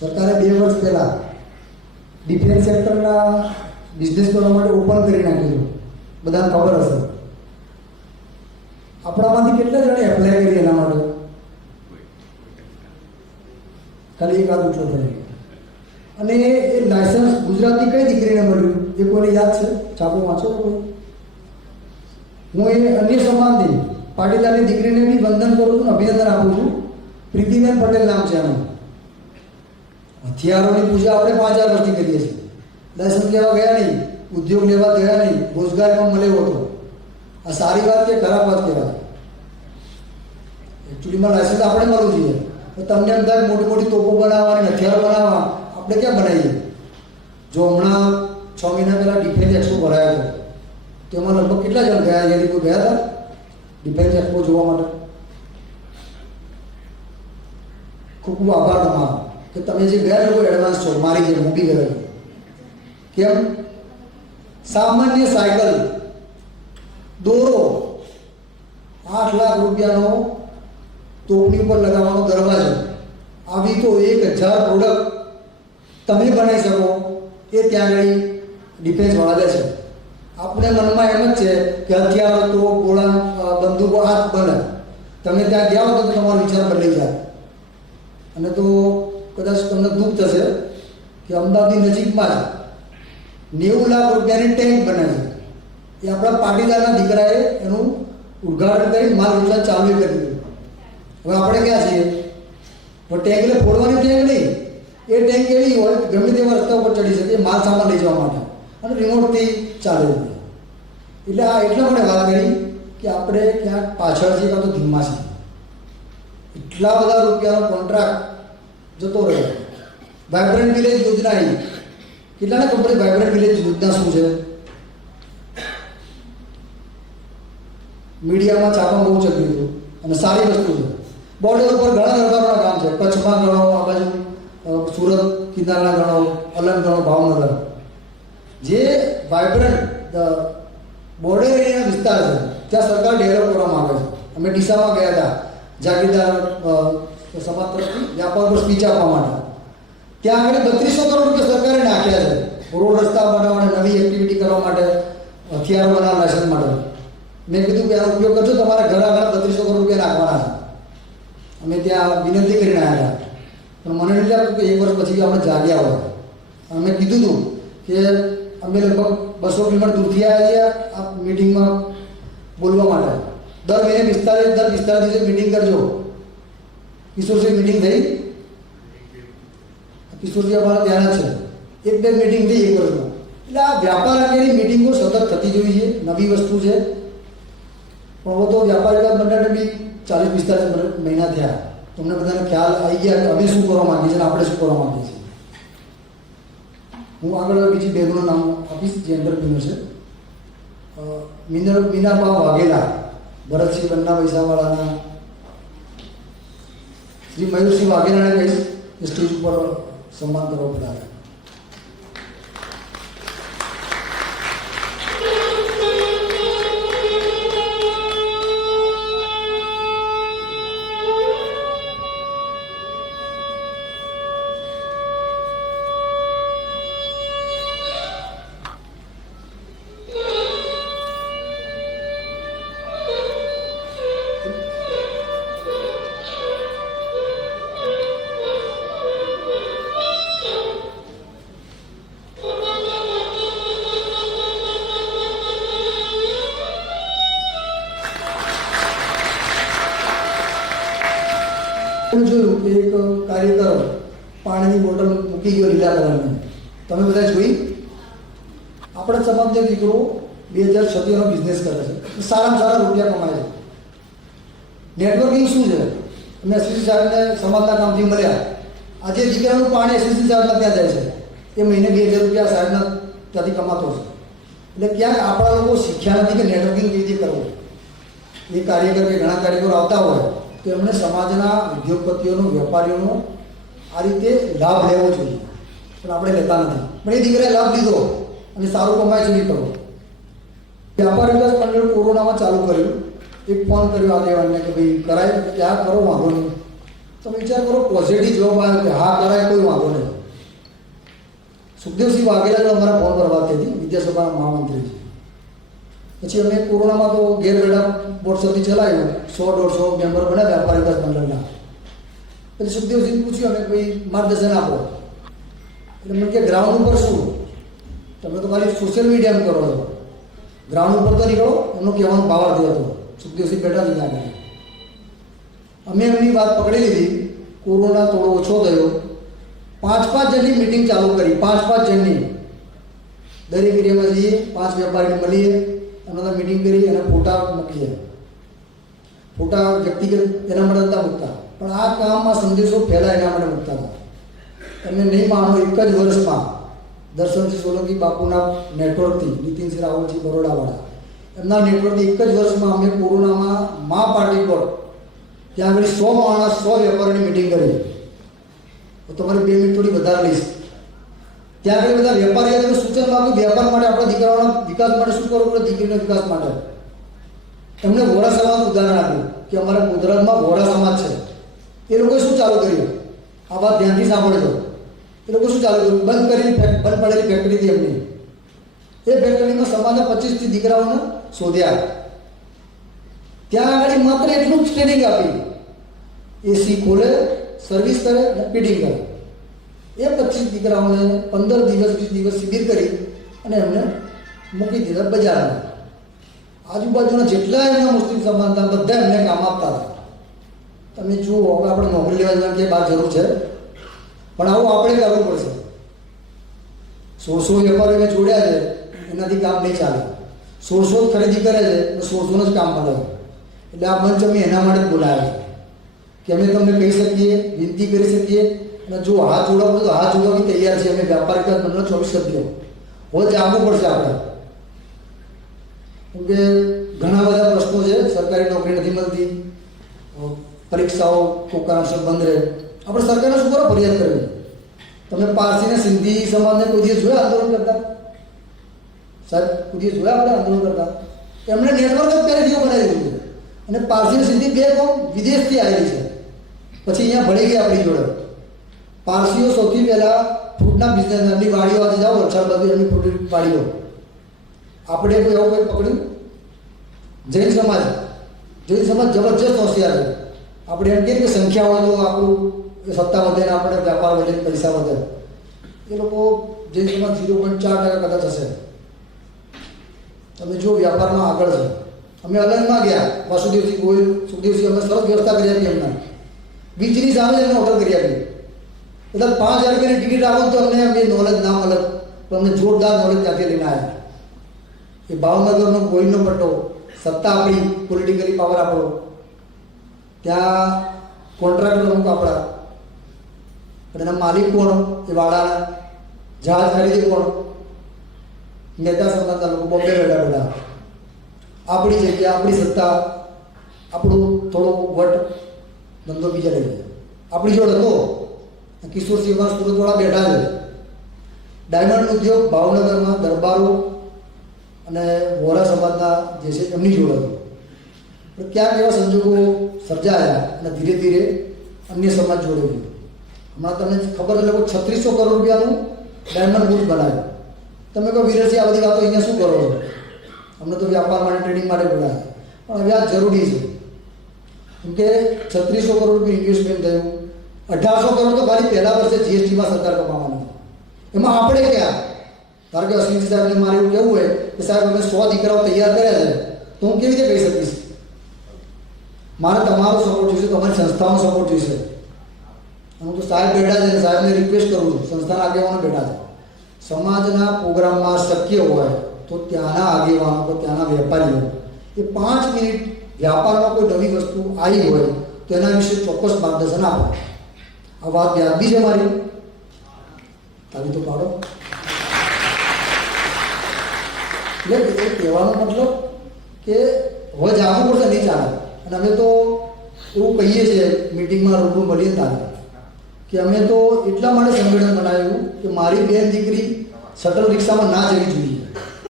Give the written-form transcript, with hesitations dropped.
સરકારે 2 વર્ષ પહેલાં ડિફેન્સ સેક્ટરના બિઝનેસ કરવા માટે ઓપન કરી નાખ્યું. બધાને ખબર હશે. આપણામાંથી કેટલા જણે એપ્લાય કરી એના માટે? ખાલી એક આદુ ચોટે. અને એ લાયસન્સ ગુજરાતની કઈ દીકરીને મળ્યું એ કોઈને યાદ છે? છાપો વાંચો તો કોઈ. હું એ અન્ય સમાજની પાટીદારની દીકરીને બી વંદન કરું છું, અભિનંદન આપું છું. પ્રીતિબેન પટેલ નામ છે એનું. હથિયારોની પૂજા આપણે 5000 વર્ષથી કરીએ છીએ. લાયસન્સ લેવા ગયા નહીં, ઉદ્યોગ લેવા ગયા નહીં, રોજગાર પણ મળ્યો હતો. આ સારી વાત કે ખરાબ વાત કહેવાય? એકચ્યુઅલીમાં લાયસન્સ આપણે મળવું જોઈએ. તો તમને એમ થાય મોટી મોટી તોપો બનાવવા અને હથિયારો બનાવવા આપણે ક્યાં બનાવીએ? જો હમણાં 6 મહિના પહેલાં ડિફેન્સ એક્સપો ભરાયો હતો, તેમાં લગભગ કેટલા જણ ગયા? અહીંયાથી કોઈ ગયા હતા ડિફેન્સ એક્સપો જોવા માટે? ખૂબ ખૂબ આભાર તમારો કે તમે જે ગયા લોકો એડવાન્સ છો. મારી જેમ હું બી ગયો. કેમ? સામાન્ય સાયકલ, દોરો, 8 લાખ રૂપિયાનો તોપની ઉપર લગાવવાનો દરવાજો, આવી તો 1000 પ્રોડક્ટ તમે બનાવી શકો એ ત્યાં આગળ ડિફેન્સવાળા દે છે. આપણે મનમાં એમ જ છે કે હથિયારો, તો ગોળા, બંદૂકો આ બને. તમે ત્યાં ગયા હો તો તમારો વિચાર બદલાઈ જાય. અને તો કદાચ તમને દુઃખ થશે કે અમદાવાદની નજીકમાં જ 90 લાખ રૂપિયાની ટેન્ક બને છે. એ આપણા પાટીદારના દીકરાએ એનું ઉદ્ઘાટન કરી માલ વેચવા ચાલુ કરી દીધું. હવે આપણે ક્યાં છીએ? પણ ટેન્ક એટલે ફોડવાની ટેન્ક નહીં. એ ટેન્ક એવી હોય કે ગમે તેવા રસ્તા ઉપર ચડી શકે, માલ સામાન લઈ જવા માટે, અને રિમોટથી ચાલે. એટલે આ એટલા માટે વાત કરી કે આપણે ક્યાંક પાછળ છીએ કાં તો ધીમા છીએ. એટલા બધા રૂપિયાનો કોન્ટ્રાક્ટ જતો રહ્યો. વાઇબ્રન્ટ વિલેજ યોજના આવી. કેટલાને ખબર છે વાઇબ્રન્ટ વિલેજ યોજના શું છે? મીડિયામાં છાપા બહુ ચક્યું હતું અને સારી વસ્તુ છે. બોર્ડર ઉપર ઘણા દરબારોના કામ છે. કચ્છમાં ગણો, આ બાજુ સુરત કિનારના ગણો, અલંગ ગણો, ભાવનગર. જે વાઇબ્રન્ટ બોર્ડર એરિયાના વિસ્તાર છે ત્યાં સરકાર ડેવલપ કરવામાં આવે છે. અમે ડીસામાં ગયા હતા જાગીરદાર સમાજ તરફથી વ્યાપાર પર સ્પીચ આપવા માટે. ત્યાં આગળ 3200 કરોડ રૂપિયા સરકારે નાખ્યા છે રોડ રસ્તા બનાવવા માટે, નવી એક્ટિવિટી કરવા માટે, હથિયારો બનાવવા લાયસન્સ માટે. મેં કીધું કે આનો ઉપયોગ કરજો, તમારા ઘર આગળ 3200 કરોડ રૂપિયા નાખવાના છે. અમે ત્યાં વિનંતી કરીને આવ્યા હતા. પણ મને નહીં લાગતું કે 1 વર્ષ પછી આપણે જાગ્યા હોય. અમે કીધું હતું કે અમે લગભગ 200 કિલોમીટર દૂરથી આવ્યા આ મિટિંગમાં બોલવા માટે. દર મહિને 45 દિવસે મિટિંગ કરજો. કિશોરસિંહ મિટિંગ થઈ? કિશોરસિંહ અમારા ત્યાં જ છે. 1-2 મિટિંગ થઈ 1 વર્ષમાં. એટલે આ વ્યાપાર અંગેની મિટિંગો સતત થતી જોઈએ. નવી વસ્તુ છે. પણ હવે તો વ્યાપાર વિકાસ મંડળને બી 40-45 મહિના થયા. તમને બધાને ખ્યાલ આવી ગયા કે અમે શું કરવા માંગીએ છીએ અને આપણે શું કરવા માંગીએ છીએ. હું આગળ બીજી બહેનોનું નામ આપીશ જે એન્ટરપ્રિન્યોર છે. મીનાબા વાઘેલા, ભરતસિંહ બન્ના વૈસાવાળાના, શ્રી મયુરસિંહ વાઘેલાને કહીશ કે સ્ટેજ ઉપર સન્માન કરવા પધારે. જોયું કે એક કાર્યકર પાણીની બોટલ મૂકી ગયો લીલા કલરની. તમે બધા જોઈ? આપણા સમાજનો દીકરો 2036નો બિઝનેસ કરે છે, સારામાં સારા રૂપિયા કમાય છે. નેટવર્કિંગ શું છે? અમે એસએસસી સાહેબને સમાજના કામથી મળ્યા. આજે દીકરાનું પાણી એસએસસી સાહેબના ત્યાં જાય છે. એ મહિને 2000 રૂપિયા સાહેબના ત્યાંથી કમાતો છે. એટલે ક્યાંક આપણા લોકો શીખ્યા નથી કે નેટવર્કિંગ કેવી રીતે કરવું. એ કાર્યકર કે ઘણા કાર્યકરો આવતા હોય તો એમણે સમાજના ઉદ્યોગપતિઓનો, વેપારીઓનો આ રીતે લાભ લેવો જોઈએ. પણ આપણે લેતા નથી. પણ એ દીકરાએ લાભ લીધો અને સારું કમાય છે નહીં કરો. વ્યાપાર વિકાસ મંડળ કોરોનામાં ચાલુ કર્યું. એક ફોન કર્યો આગેવાનને કે ભાઈ કરાય, ત્યાં કરો, વાંધો નહીં, તમે વિચાર કરો, પોઝિટિવ જવાબ આવ્યો કે હા કરાય, કોઈ વાંધો નહીં. સુખદેવસિંહ વાઘેલા તો અમારા ફોન પર વાત થઈ હતી, વિધાનસભાના મહામંત્રી છે. પછી અમે કોરોનામાં તો ઘેર બેઠા બોર્ડ સુધી ચલાવ્યું, 100-150 મેમ્બર બન્યા વેપારી વિકાસ મંડળના. પછી સુખદેવસિંહ પૂછ્યું અમે કોઈ માર્ગદર્શન આપો. એટલે મેં કે ગ્રાઉન્ડ ઉપર શું, તમે તો ખાલી સોશિયલ મીડિયામાં કરો છો, ગ્રાઉન્ડ ઉપર તો નીકળો, એમનો કહેવાનો ભાવાર્થ હતો. સુખદેવસિંહ બેઠા નહીં આગળ. અમે એમની વાત પકડી લીધી. કોરોના થોડો ઓછો થયો, 5-5 જણની મિટિંગ ચાલુ કરી. 5-5 જણની દરેક એરિયામાં જઈએ, 5 વેપારીને મળીએ, એમના મિટિંગ કરી અને ફોટા મૂકીએ. ફોટા વ્યક્તિગત એના માટે નહોતા મૂકતા, પણ આ કામમાં સંદેશો ફેલાય એના માટે મૂકતા હતા. તમે નહીં માનો, એક જ વર્ષમાં દર્શનસિંહ સોલંકી બાપુના નેટવર્કથી, નીતિનસિંહ રાવલજી બરોડાવાળા, એમના નેટવર્કથી એક જ વર્ષમાં અમે કોરોનામાં મા પાર્ટી પર ત્યાં આગળ 100 માણસ 100 વેપારીની મિટિંગ કરી. તો તમારે 2 મિનિટ થોડી વધારે લઈશ. ત્યાં આગળ બધા વેપારીઓ તમે સૂચન આપ્યું, વેપાર માટે આપણા દીકરાઓના વિકાસ માટે શું કરવું પડે, દીકરીના વિકાસ માટે. એમને વોરા સમાજનું ઉદાહરણ આપ્યું કે અમારા ગુજરાતમાં વોરા સમાજ છે. એ લોકોએ શું ચાલુ કર્યું, આ વાત ધ્યાનથી સાંભળજો. એ લોકો શું ચાલુ કર્યું, બંધ પડેલી ફેક્ટરી હતી એમની. એ ફેક્ટરીમાં સમાજના 25 દીકરાઓને શોધ્યા. ત્યાં આગળ માત્ર એટલું જ ટ્રેનિંગ આપી, એસી ખોલે, સર્વિસ કરે અને ફિટિંગ કરે. એ 25 દીકરાઓને 15 દિવસ 20 દિવસ શિબિર કરી અને એમને મૂકી દીધા બજારમાં. આજુબાજુના જેટલા એમના મુસ્લિમ સમાજના બધા એમને કામ આપતા હતા. તમે જુઓ, હવે આપણે નોકરી લેવા જવાની કે બહાર જરૂર છે, પણ આવું આપણે કરવું પડશે. 100 વેપારીઓને જોડ્યા છે, એનાથી કામ નહીં ચાલે. 100 ખરીદી કરે છે તો 100 જ કામ મળે. એટલે આ મંચ અમે એના માટે જ બોલાવ્યા છે કે અમે તમને કહી શકીએ, વિનંતી કરી શકીએ, અને જો હાથ જોડાવો તો હાથ જોડવાની તૈયાર છે. અમે વેપાર વિકાસ મંડળના 24 સભ્યો હવે જાગવું પડશે આપણે. કેમ કે ઘણા બધા પ્રશ્નો છે, સરકારી નોકરી નથી મળતી, પરીક્ષાઓ કોઈ કારણસર બંધ રહે. આપણે સરકારને શું કરો, ફરિયાદ કરવી. તમે પારસી ને સિંધી સમાજને કોઈ દિવસ જોયા આંદોલન કરતા? સાહેબ, કોઈ દિવસ જોયા આપણે આંદોલન કરતા? એમણે નેટવર્ક જ પહેલેથી બનાવી દીધું. અને પારસી અને સિંધી 2 કોમ વિદેશથી આવેલી છે, પછી અહીંયા ભળી ગઈ આપણી જોડે. પારસીઓ સૌથી પહેલાં ફ્રૂટના બિઝનેસ, એમની વાડીઓ આજે જાઓ વલસાડ બાજુ, એમની ફ્રૂટ વાડીઓ. આપણે કોઈ એવું કંઈ પકડ્યું? જૈન સમાજ જબરજસ્ત હોશિયાર છે. આપણે એમ કહીએ કે સંખ્યા હોય તો આપણું સત્તા વધે ને આપણે વેપાર વધે, પૈસા વધે. એ લોકો જૈન સમાજ 0.4% કદાચ હશે. તમે જો વ્યાપારમાં આગળ છે. અમે અલંગમાં ગયા, વાસુદેવસિંહ ગોયલ, સુખદેવસિંહ, અમે સરસ વ્યવસ્થા કરી આપી એમને. બીજની સામે એમને ઓર્ડર કરી આપી. એટલે 5000 રૂપિયાની ટિકિટ આવો તો અમને અમને નોલેજ ના મળે, તો અમને જોરદાર નોલેજ ત્યાંથી લઈને આવ્યા. એ ભાવનગરનો ગોયલનો પટ્ટો, સત્તા આપણી, પોલિટિકલી પાવર આપણો, ત્યાં કોન્ટ્રાક્ટર અમુક આપણા, પણ એના માલિક કોણ, એ વાડાના, જહાજ ખરીદે કોણ, મહેતા સમાજના લોકો બોમ્બે બેઠા. આપણી જગ્યા, આપણી સત્તા, આપણું થોડો વટ ધંધો બીજા લઈ જાય. આપણી જોડે હતો કિશોરસિંહમાં સુરતવાળા બેઠા છે. ડાયમંડ ઉદ્યોગ ભાવનગરમાં દરબારો અને વોરા સમાજના જે છે એમની જોડે હતો. પણ ક્યાંક એવા સંજોગો સર્જાયા અને ધીરે ધીરે અન્ય સમાજ જોડે ગયો. હમણાં તમને ખબર છે, લગભગ 3600 કરોડ રૂપિયાનું ડાયમંડ બુટ બનાવ્યું. તમે કહો વિરસી આ બધી વાતો અહીંયા શું કરો છો? અમને તો વ્યાપાર માટે, ટ્રેડિંગ માટે બોલાવે, પણ હવે આ જરૂરી છે. કેમ કે 3600 કરોડ રૂપિયા ઇન્વેસ્ટમેન્ટ થયું. 1800 કરોડ તો ખાલી પહેલા વર્ષે જીએસટીમાં સરકાર કમાવાની. એમાં આપણે ક્યાં? ધારો કે અશ્વિનજી સાહેબને મારે એવું કહેવું હોય કે સાહેબ અમે 100 દીકરાઓ તૈયાર કર્યા છે, તો હું કેવી રીતે કહી શકીશ? મારે તમારો સપોર્ટ જોઈશે, તમારી સંસ્થાનો સપોર્ટ જોઈશે. હું તો સાહેબ બેઠા છે, સાહેબને રિક્વેસ્ટ કરું છું, સંસ્થાના આગેવાનો બેઠા છે. સમાજના પ્રોગ્રામમાં શક્ય હોય તો ત્યાંના આગેવાનો, ત્યાંના વેપારીઓ એ 5 મિનિટ વ્યાપારમાં કોઈ નવી વસ્તુ આવી હોય તો એના વિશે ચોક્કસ માર્ગદર્શન આપો. આ વાત વ્યાજબી છે મારી? તાલી તો પાડો. એટલે એ કહેવાનો મતલબ કે હવે જાગવું પડશે, નહીં ચાલે. અને અમે તો એવું કહીએ છીએ મિટિંગમાં રૂબરૂ મળીએ તારે કે અમે તો એટલા માટે સંગઠન બનાવ્યું કે મારી બેન દીકરી શટલ રિક્ષામાં ના જવી જોઈએ.